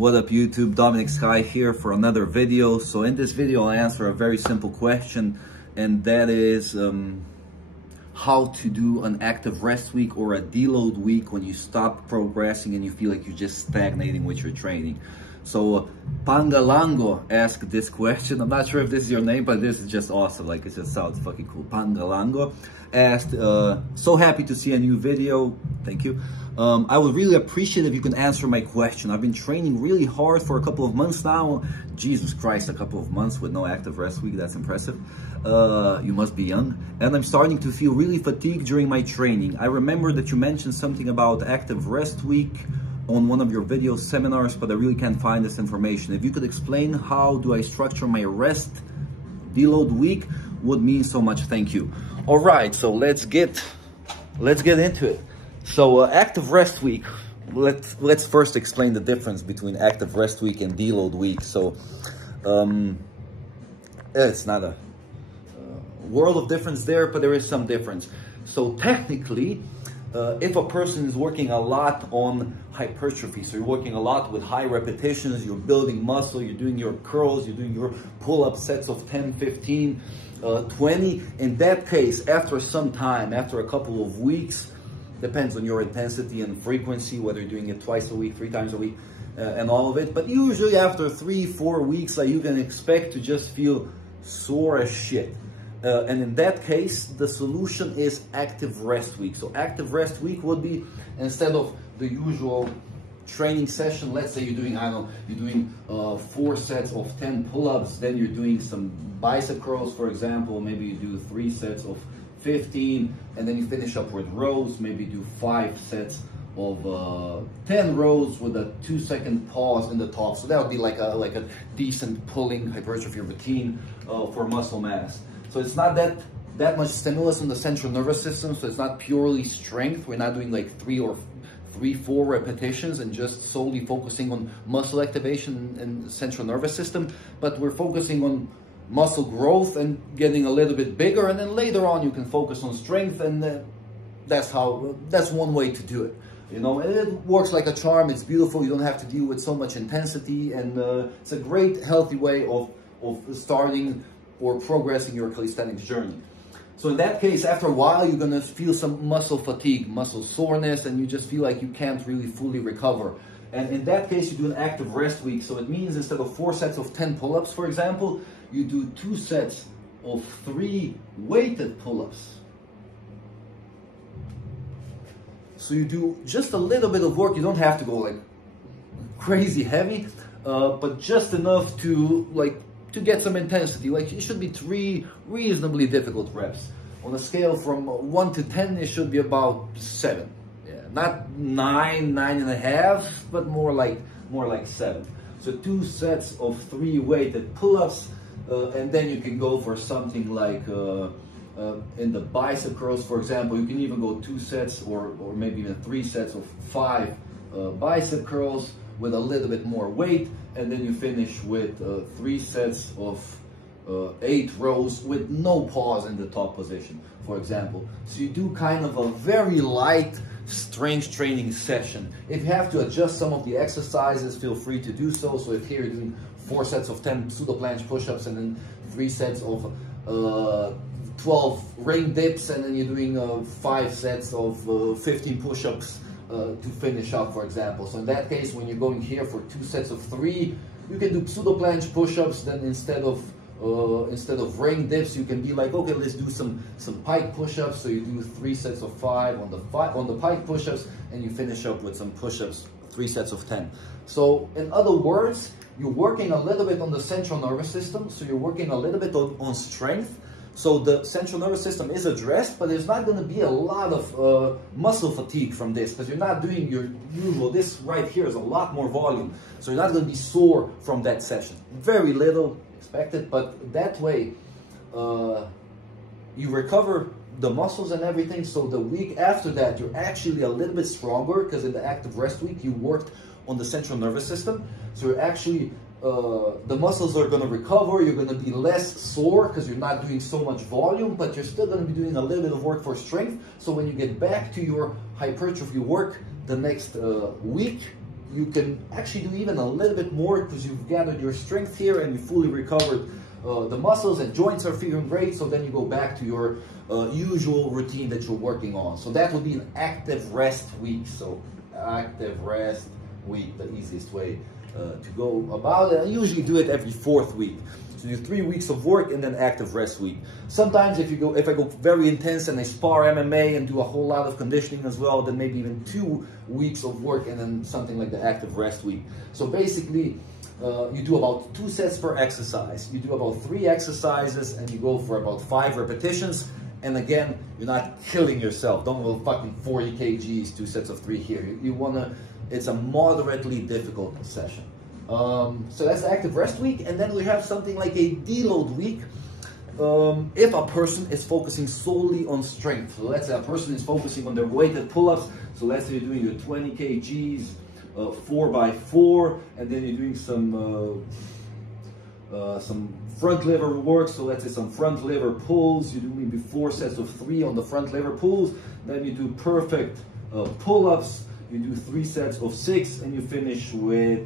What up YouTube, Dominik Sky here for another video. So in this video I answer a very simple question, and that is how to do an active rest week or a deload week when you stop progressing and you feel like you're just stagnating with your training. So Pangalango asked this question. I'm not sure if this is your name, but this is just awesome. Like, it just sounds fucking cool. Pangalango asked, so happy to see a new video. Thank you. I would really appreciate if you can answer my question. I've been training really hard for a couple of months now. Jesus Christ, a couple of months with no active rest week. That's impressive. You must be young. And I'm starting to feel really fatigued during my training. I remember that you mentioned something about active rest week on one of your video seminars, but I really can't find this information. If you could explain how do I structure my rest deload week, would mean so much. Thank you. All right, so let's get into it. So active rest week, let's first explain the difference between active rest week and deload week. So it's not a world of difference there, but there is some difference. So technically, if a person is working a lot on hypertrophy, so you're working a lot with high repetitions, you're building muscle, you're doing your curls, you're doing your pull-up sets of 10, 15, 20, in that case, after some time, after a couple of weeks, depends on your intensity and frequency, whether you're doing it twice a week, 3 times a week, and all of it. But usually after 3-4 weeks, like, you can expect to just feel sore as shit. And in that case, the solution is active rest week. So active rest week would be, instead of the usual training session, let's say you're doing, I don't know, you're doing 4 sets of 10 pull-ups, then you're doing some bicep curls, for example. Maybe you do 3 sets of 15, and then you finish up with rows. Maybe do 5 sets of 10 rows with a 2-second pause in the top. So that would be like a decent pulling hypertrophy routine for muscle mass. So it's not that much stimulus in the central nervous system. So it's not purely strength. We're not doing like 3-4 repetitions and just solely focusing on muscle activation in the central nervous system, but we're focusing on muscle growth and getting a little bit bigger, and then later on you can focus on strength, and that's one way to do it. You know, and it works like a charm. It's beautiful. You don't have to deal with so much intensity, and it's a great healthy way of starting or progressing your calisthenics journey. So in that case, after a while, you're gonna feel some muscle fatigue, muscle soreness, and you just feel like you can't really fully recover. And in that case, you do an active rest week. So it means instead of 4 sets of 10 pull-ups, for example, you do 2 sets of 3 weighted pull-ups. So you do just a little bit of work. You don't have to go like crazy heavy, but just enough to get some intensity. Like, it should be 3 reasonably difficult reps. On a scale from 1 to 10, it should be about 7. Yeah, not 9, 9.5, but more like 7. So 2 sets of 3 weighted pull-ups, and then you can go for something like in the bicep curls, for example. You can even go 2 sets or maybe even 3 sets of 5 bicep curls with a little bit more weight, and then you finish with 3 sets of 8 rows with no pause in the top position, for example. So you do kind of a very light strength training session. If you have to adjust some of the exercises, feel free to do so. So if here you're doing 4 sets of 10 pseudo planche push-ups, and then 3 sets of 12 ring dips, and then you're doing 5 sets of 15 push-ups to finish up, for example. So in that case, when you're going here for 2 sets of 3, you can do pseudo planche push-ups. Then instead of ring dips, you can be like, okay, let's do some pike push-ups. So you do 3 sets of 5 on the pike push-ups, and you finish up with some push-ups, 3 sets of 10. So in other words, you're working a little bit on the central nervous system. So you're working a little bit on strength. So the central nervous system is addressed, but there's not going to be a lot of muscle fatigue from this, because you're not doing your usual. This right here is a lot more volume, so you're not going to be sore from that session. Very little expected, but that way you recover the muscles and everything. So the week after that, you're actually a little bit stronger, because in the active rest week you worked on the central nervous system. So you're actually the muscles are going to recover. You're going to be less sore because you're not doing so much volume, but you're still going to be doing a little bit of work for strength. So when you get back to your hypertrophy work the next week, you can actually do even a little bit more because you've gathered your strength here and you fully recovered the muscles and joints are feeling great. So then you go back to your usual routine that you're working on. So that would be an active rest week. So active rest week, the easiest way to go about it. I usually do it every 4th week. So you do 3 weeks of work and then active rest week. Sometimes if I go very intense and I spar MMA and do a whole lot of conditioning as well, then maybe even 2 weeks of work and then something like the active rest week. So basically, you do about 2 sets per exercise. You do about 3 exercises and you go for about 5 repetitions. And again, you're not killing yourself. Don't go fucking 40 kgs, 2 sets of 3 here. You wanna, it's a moderately difficult session. So that's the active rest week. And then we have something like a deload week. If a person is focusing solely on strength. So let's say a person is focusing on their weighted pull-ups. So let's say you're doing your 20 kgs, 4x4, and then you're doing some front lever work. So let's say some front lever pulls. You do maybe 4 sets of 3 on the front lever pulls. Then you do perfect pull-ups. You do 3 sets of 6, and you finish with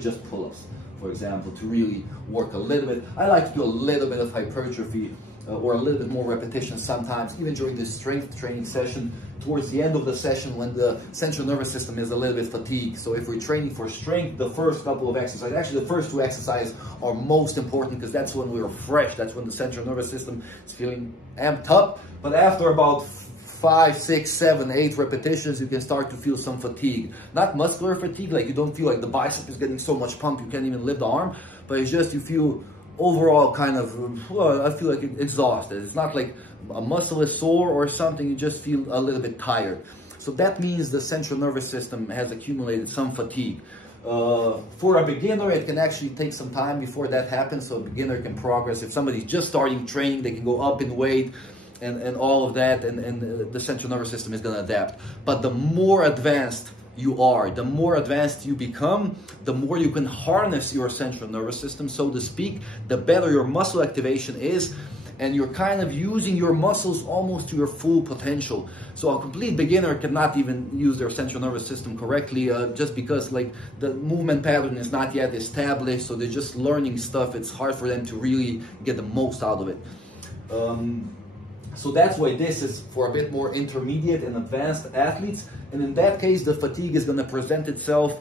just pull-ups, for example, to really work a little bit. I like to do a little bit of hypertrophy or a little bit more repetition sometimes, even during the strength training session, towards the end of the session when the central nervous system is a little bit fatigued. So if we're training for strength, the first couple of exercises, actually the first 2 exercises are most important because that's when we're fresh. That's when the central nervous system is feeling amped up. But after about 5, 6, 7, 8 repetitions, you can start to feel some fatigue. Not muscular fatigue, like you don't feel like the bicep is getting so much pump you can't even lift the arm, but it's just you feel overall kind of, well, I feel like exhausted. It's not like a muscle is sore or something, you just feel a little bit tired. So that means the central nervous system has accumulated some fatigue. For a beginner, it can actually take some time before that happens, so a beginner can progress. If somebody's just starting training, they can go up in weight, and all of that, and the central nervous system is going to adapt. But the more advanced you are, the more advanced you become, the more you can harness your central nervous system, so to speak, the better your muscle activation is, and you're kind of using your muscles almost to your full potential. So a complete beginner cannot even use their central nervous system correctly, just because like the movement pattern is not yet established, so they're just learning stuff. It's hard for them to really get the most out of it. So that's why this is for a bit more intermediate and advanced athletes. And in that case, the fatigue is going to present itself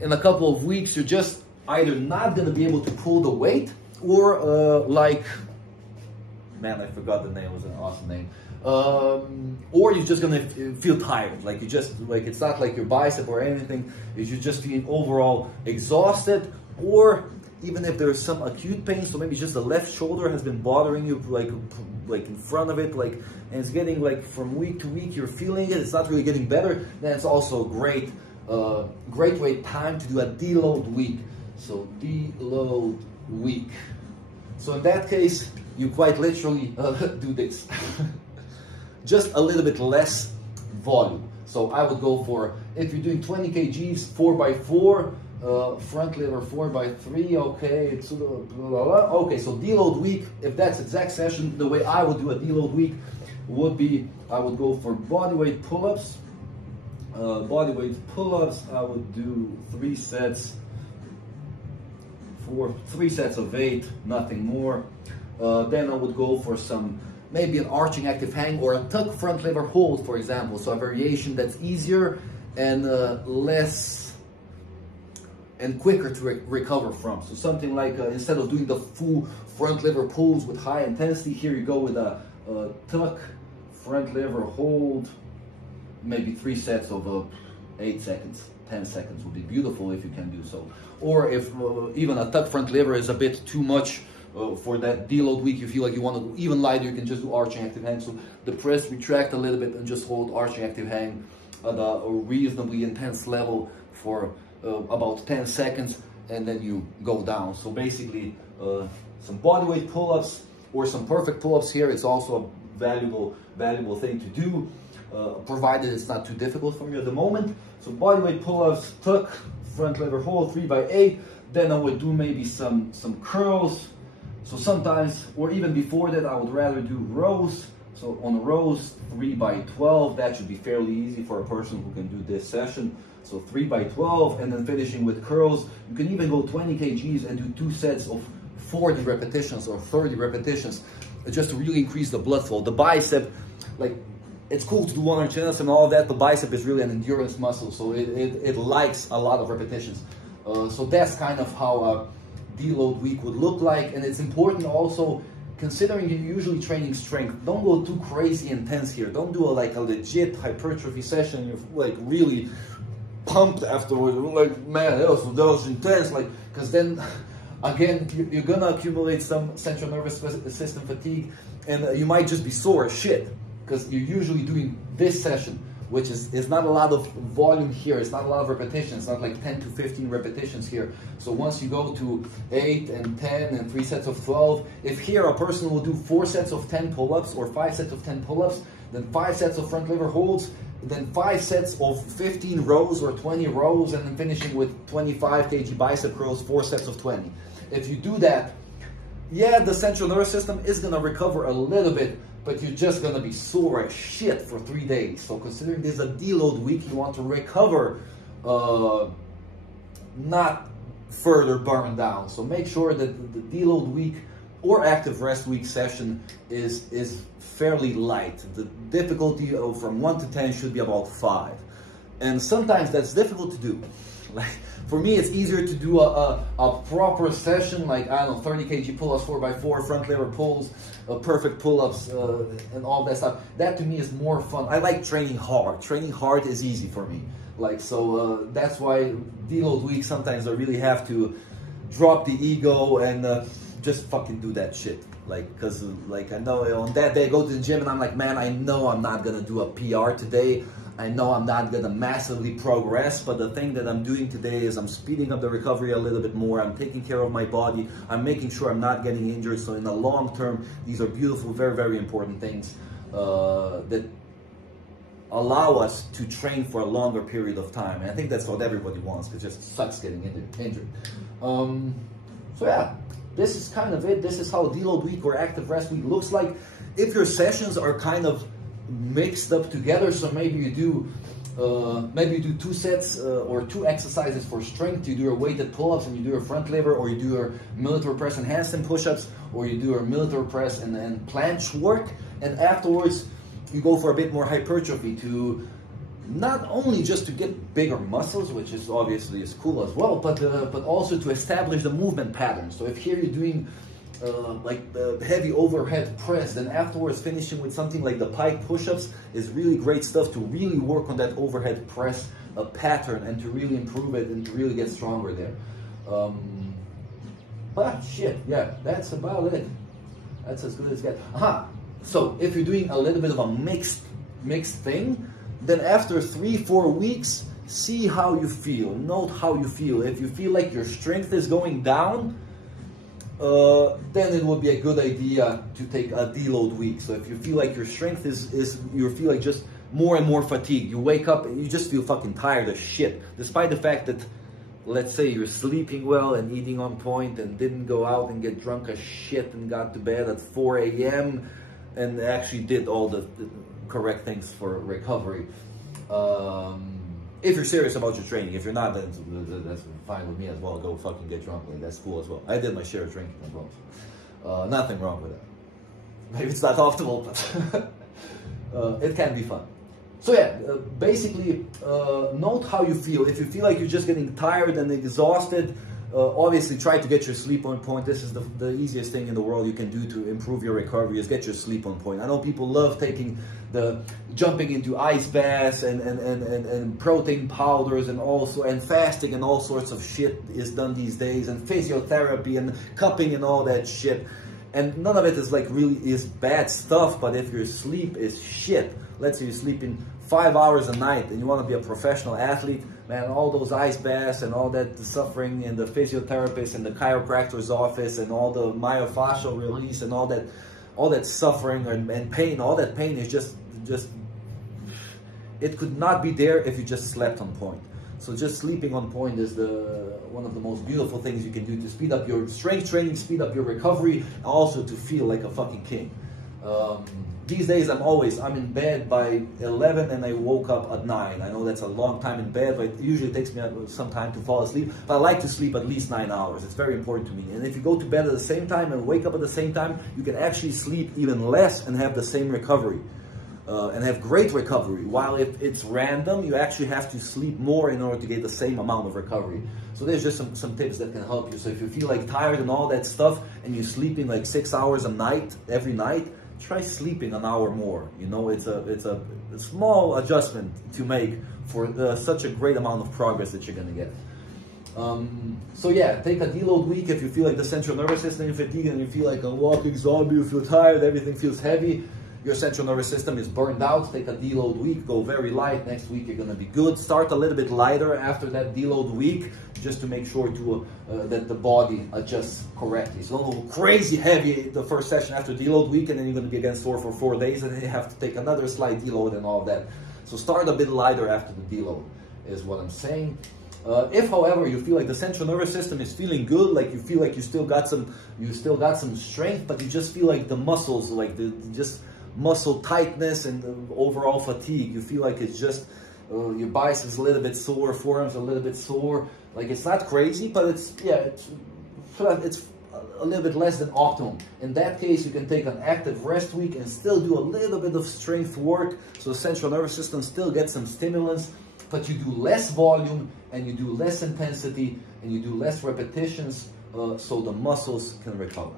in a couple of weeks. You're just either not going to be able to pull the weight, or like, man, I forgot the name, it was an awesome name. Or you're just going to feel tired. Like you just, like, it's not like your bicep or anything. You're just feeling overall exhausted, or even if there's some acute pain, so maybe just the left shoulder has been bothering you, like in front of it, like, and it's getting like from week to week, you're feeling it, it's not really getting better, then it's also a great time to do a deload week. So deload week. So in that case, you quite literally do this. Just a little bit less volume. So I would go for, if you're doing 20 kgs, 4x4, front lever 4x3, okay, it's blah, blah, blah. Okay, so deload week, if that's exact session, the way I would do a deload week would be, I would go for bodyweight pull-ups. Bodyweight pull-ups, I would do 3 sets of 8, nothing more. Then I would go for some, maybe an arching active hang or a tuck front lever hold, for example. So a variation that's easier and less and quicker to recover from. So something like, instead of doing the full front lever pulls with high intensity, here you go with a tuck front lever hold, maybe 3 sets of 8 seconds, 10 seconds would be beautiful if you can do so. Or if even a tuck front lever is a bit too much for that deload week, you feel like you want to go even lighter, you can just do arching active hang. So the press, retract a little bit and just hold arching active hang at a reasonably intense level for about 10 seconds, and then you go down. So basically some bodyweight pull-ups or some perfect pull-ups here. It's also a valuable thing to do, provided it's not too difficult for you at the moment. So bodyweight pull-ups, tuck, front lever hold, 3x8. Then I would do maybe some curls. So sometimes, or even before that, I would rather do rows. So on rows, 3x12, that should be fairly easy for a person who can do this session. So 3 by 12, and then finishing with curls. You can even go 20 kgs and do 2 sets of 40 repetitions or 30 repetitions, just to really increase the blood flow. The bicep, like, it's cool to do 100 chin-ups and all of that. The bicep is really an endurance muscle, so it likes a lot of repetitions. So that's kind of how a deload week would look like. And it's important also, considering you're usually training strength, don't go too crazy intense here. Don't do like a legit hypertrophy session. You're like really pumped afterwards. Like, man, that was intense. Like, because then again, you're gonna accumulate some central nervous system fatigue, and you might just be sore as shit. Because you're usually doing this session, which is not a lot of volume here, it's not a lot of repetitions, it's not like 10 to 15 repetitions here. So once you go to 8 and 10 and 3 sets of 12, if here a person will do 4 sets of 10 pull-ups or 5 sets of 10 pull-ups, then 5 sets of front lever holds, then 5 sets of 15 rows or 20 rows, and then finishing with 25 kg bicep curls, 4 sets of 20. If you do that, yeah, the central nervous system is gonna recover a little bit, but you're just gonna be sore as shit for 3 days. So considering this is a deload week, you want to recover, not further burn down. So make sure that the deload week or active rest week session is fairly light. The difficulty from 1 to 10 should be about 5. And sometimes that's difficult to do. Like, for me, it's easier to do a proper session, like, I don't know, 30 kg pull-ups, 4x4, front lever pulls, perfect pull-ups, and all that stuff. That to me is more fun. I like training hard. Training hard is easy for me. Like, so that's why deload week, sometimes I really have to drop the ego and just fucking do that shit. Like, because, like, I know on that day I go to the gym and I'm like, man, I know I'm not gonna do a PR today. I know I'm not gonna massively progress, but the thing that I'm doing today is I'm speeding up the recovery a little bit more. I'm taking care of my body. I'm making sure I'm not getting injured. So in the long term, these are beautiful, very, very important things that allow us to train for a longer period of time. And I think that's what everybody wants, because it just sucks getting injured. So yeah, this is kind of it. This is how deload week or active rest week looks like. If your sessions are kind of mixed up together, so maybe you do 2 sets or 2 exercises for strength. You do your weighted pull-ups and you do your front lever, or you do your military press and handstand push-ups, or you do your military press and planche work, and afterwards you go for a bit more hypertrophy, to not only just to get bigger muscles, which is obviously is cool as well, but also to establish the movement pattern. So if here you're doing like the heavy overhead press, then afterwards finishing with something like the pike push-ups is really great stuff to really work on that overhead press pattern and to really improve it and to really get stronger there. But shit, yeah, that's about it. That's as good as it gets. So if you're doing a little bit of a mixed thing, then after 3-4 weeks, see how you feel. Note how you feel. If you feel like your strength is going down, then it would be a good idea to take a deload week. So if you feel like your strength you feel like just more and more fatigued, you wake up and you just feel fucking tired as shit, despite the fact that, let's say, you're sleeping well and eating on point and didn't go out and get drunk as shit and got to bed at 4 a.m. and actually did all the correct things for recovery. If you're serious about your training. If you're not, then that's fine with me as well. Go fucking get drunk. Like, that's cool as well. I did my share of drinking as well. Nothing wrong with that. Maybe it's not optimal, but it can be fun. So yeah, basically, note how you feel. If you feel like you're just getting tired and exhausted, obviously try to get your sleep on point. This is the easiest thing in the world you can do to improve your recovery, is get your sleep on point. I know people love jumping into ice baths and protein powders and fasting and all sorts of shit is done these days, and physiotherapy and cupping and all that shit. And none of it is like really is bad stuff, but if your sleep is shit, let's say you're sleeping 5 hours a night and you want to be a professional athlete, man, all those ice baths and all that suffering and the physiotherapist and the chiropractor's office and all the myofascial release and all that suffering and pain, all that pain is just it could not be there if you just slept on point. So just sleeping on point is one of the most beautiful things you can do to speed up your strength training, speed up your recovery, and also to feel like a fucking king. These days I'm in bed by 11 and I woke up at 9. I know that's a long time in bed, but it usually takes me some time to fall asleep. But I like to sleep at least 9 hours. It's very important to me. And if you go to bed at the same time and wake up at the same time, you can actually sleep even less and have the same recovery. And have great recovery. While if it's random, you actually have to sleep more in order to get the same amount of recovery. So there's just some tips that can help you. So if you feel like tired and all that stuff, and you're sleeping like 6 hours a night, every night, try sleeping an hour more. You know, it's a small adjustment to make for such a great amount of progress that you're gonna get. So yeah, take a deload week if you feel like the central nervous system is fatigued and you feel like a walking zombie, you feel tired, everything feels heavy. Your central nervous system is burned out. Take a deload week, go very light. Next week you're gonna be good. Start a little bit lighter after that deload week, just to make sure to that the body adjusts correctly. So don't go crazy heavy the first session after deload week, and then you're gonna be again sore for 4 days, and then you have to take another slight deload and all that. So start a bit lighter after the deload, is what I'm saying. If, however, you feel like the central nervous system is feeling good, like you feel like you still got some strength, but you just feel like the muscles, like just muscle tightness and overall fatigue. You feel like it's just your biceps a little bit sore, forearms a little bit sore. Like it's not crazy, but it's a little bit less than optimum. In that case, you can take an active rest week and still do a little bit of strength work, so the central nervous system still gets some stimulants, but you do less volume and you do less intensity and you do less repetitions, so the muscles can recover.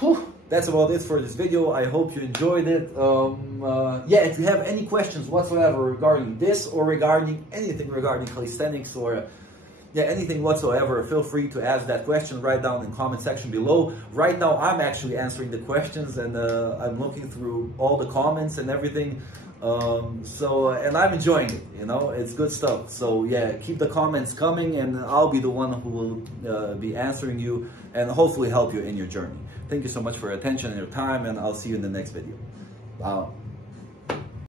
Whew. That's about it for this video. I hope you enjoyed it. Yeah, if you have any questions whatsoever regarding this or regarding anything regarding calisthenics or anything whatsoever, feel free to ask that question right down in the comment section below. Right now I'm actually answering the questions, and I'm looking through all the comments and everything. And I'm enjoying it, you know, it's good stuff. So yeah, keep the comments coming, and I'll be the one who will be answering you and hopefully help you in your journey. Thank you so much for your attention and your time, and I'll see you in the next video. Bye.